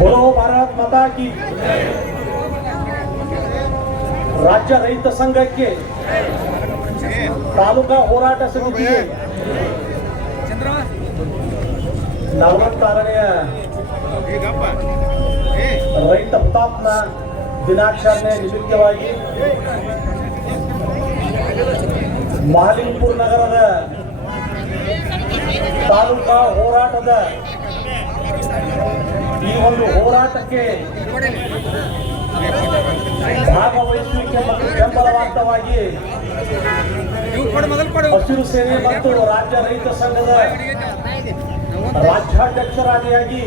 बोलो भारत माता की। ರಾಜ್ಯ ರೈತ ಸಂಘಕ್ಕೆ ತಾಲೂಕಾ ಹೋರಾಟ ಸಮಿತಿಗೆ 46ನೇ ರೈತ ಹುತಾತ್ಮ ದಿನಾಚರಣೆ ನಿಮಿತ್ತವಾಗಿ ಮಹಾಲಿಂಗಪುರ ನಗರದ ತಾಲೂಕಾ ಹೋರಾಟದ ಈ ಒಂದು ಹೋರಾಟಕ್ಕೆ ಭಾಗವಹಿಸಲಿಕ್ಕೆ ಮತ್ತು ಬೆಂಬಲವಾರ್ಥವಾಗಿ ಹಸಿರು ಸೇನೆ ಮತ್ತು ರಾಜ್ಯ ರೈತ ಸಂಘದ ರಾಜ್ಯಾಧ್ಯಕ್ಷರಾಗಿಯಾಗಿ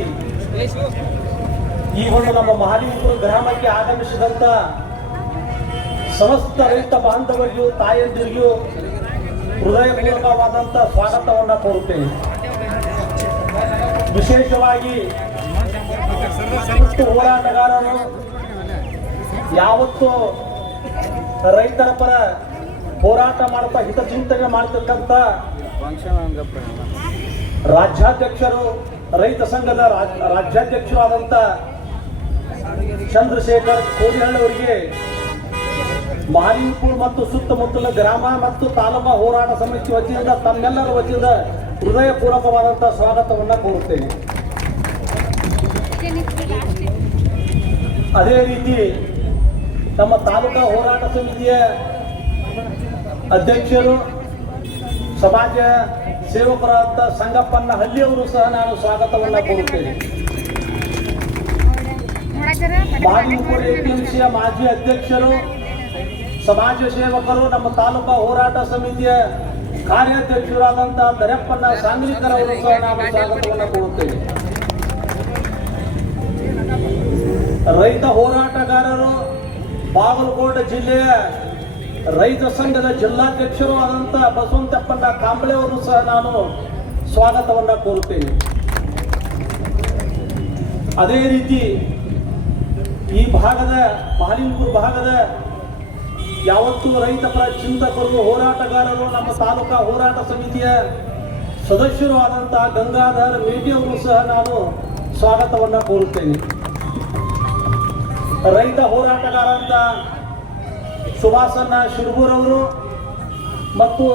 ಈ ಒಂದು ನಮ್ಮ ಮಹಾಲಿಂಗಪುರ ಗ್ರಾಮಕ್ಕೆ ಆಗಮಿಸಿದಂತ ಸಮಸ್ತ ರೈತ ಬಾಂಧವರಿಗೂ ತಾಯಂದಿರಿಗೂ ಹೃದಯಪೂರ್ವಕವಾದಂಥ ಸ್ವಾಗತವನ್ನು ಕೋರುತ್ತೇನೆ. ವಿಶೇಷವಾಗಿ ಹೋರಾಟಗಾರರು ಯಾವತ್ತು ರೈತರ ಪರ ಹೋರಾಟ ಮಾಡ್ತಾ ಹಿತಚಿಂತನೆ ಮಾಡ್ತಕ್ಕಂಥ ರಾಜ್ಯಾಧ್ಯಕ್ಷರು ರೈತ ಸಂಘದ ರಾಜ್ಯಾಧ್ಯಕ್ಷರಾದಂಥ ಚಂದ್ರಶೇಖರ್ ಕೋಡಿಹಳ್ಳಿ ಅವರಿಗೆ ಮಹಾಲಿಂಗಪುರ ಮತ್ತು ಸುತ್ತಮುತ್ತಲ ಗ್ರಾಮ ಮತ್ತು ತಾಲೂಕಾ ಹೋರಾಟ ಸಮಿತಿ ವತಿಯಿಂದ ತಮ್ಮೆಲ್ಲರ ವತಿಯಿಂದ ಹೃದಯಪೂರ್ವಕವಾದಂಥ ಸ್ವಾಗತವನ್ನು ಕೋರುತ್ತೇನೆ. ಅದೇ ರೀತಿ ನಮ್ಮ ತಾಲೂಕಾ ಹೋರಾಟ ಸಮಿತಿಯ ಅಧ್ಯಕ್ಷರು ಸಮಾಜ ಸೇವಕರಾದ ಸಂಗಪ್ಪನ ಹಳ್ಳಿಯವರು ಸಹ ನಾನು ಸ್ವಾಗತವನ್ನು ಕೋರುತ್ತೇನೆ. ಮಹಾಲಿಂಗಪುರ ಎಪಿಎಂಸಿಯ ಮಾಜಿ ಅಧ್ಯಕ್ಷರು ಸಮಾಜ ಸೇವಕರು ನಮ್ಮ ತಾಲೂಕಾ ಹೋರಾಟ ಸಮಿತಿಯ ಕಾರ್ಯಾಧ್ಯಕ್ಷರಾದಂಥ ದರ್ಯಪ್ಪನ ಸಾಂಗ್ಲಿಕರ್ ಅವರು ಸಹ ನಾನು ಸ್ವಾಗತವನ್ನು ಕೋರುತ್ತೇನೆ. ರೈತ ಹೋರಾಟಗಾರರು ಬಾಗಲಕೋಟೆ ಜಿಲ್ಲೆಯ ರೈತ ಸಂಘದ ಜಿಲ್ಲಾಧ್ಯಕ್ಷರು ಆದಂಥ ಬಸವಂತಪ್ಪನ ಕಾಂಬಳೆ ಅವರು ಸಹ ನಾನು ಸ್ವಾಗತವನ್ನು ಕೋರುತ್ತೇನೆ. ಅದೇ ರೀತಿ ಈ ಭಾಗದ ಮಹಾಲಿಂಗಪುರ ಭಾಗದ ಯಾವತ್ತೂ ರೈತ ಪರ ಚಿಂತಕರು ಹೋರಾಟಗಾರರು ನಮ್ಮ ತಾಲೂಕಾ ಹೋರಾಟ ಸಮಿತಿಯ ಸದಸ್ಯರು ಆದಂತಹ ಗಂಗಾಧರ್ ಮೇಟಿ ಅವರು ಸಹ ನಾನು ಸ್ವಾಗತವನ್ನು ಕೋರುತ್ತೇನೆ. ರೈತ ಹೋರಾಟಗಾರ ಅಂತ ಸುಭಾಸನ್ನ ಶಿರ್ಬೂರವರು ಮತ್ತು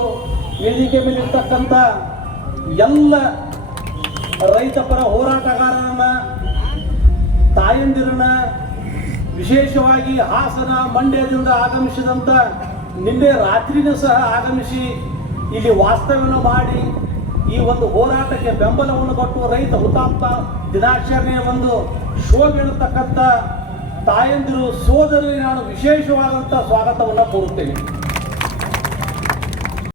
ವೇದಿಕೆ ಮೇಲಿರ್ತಕ್ಕಂಥ ಎಲ್ಲ ರೈತ ಪರ ಹೋರಾಟಗಾರರನ್ನ ತಾಯಂದಿರನ್ನ ವಿಶೇಷವಾಗಿ ಹಾಸನ ಮಂಡ್ಯದಿಂದ ಆಗಮಿಸಿದಂಥ ನಿನ್ನೆ ರಾತ್ರಿನೂ ಸಹ ಆಗಮಿಸಿ ಇಲ್ಲಿ ವಾಸ್ತವ್ಯವನ್ನು ಮಾಡಿ ಈ ಒಂದು ಹೋರಾಟಕ್ಕೆ ಬೆಂಬಲವನ್ನು ಕೊಟ್ಟು ರೈತ ಹುತಾತ್ಮ ದಿನಾಚರಣೆಯ ಒಂದು ಶೋಭೆ ಇರತಕ್ಕಂಥ ತಾಯಂದಿರು ಸೋದರಿಗೆ ನಾನು ವಿಶೇಷವಾದಂಥ ಸ್ವಾಗತವನ್ನು ಕೋರುತ್ತೇನೆ.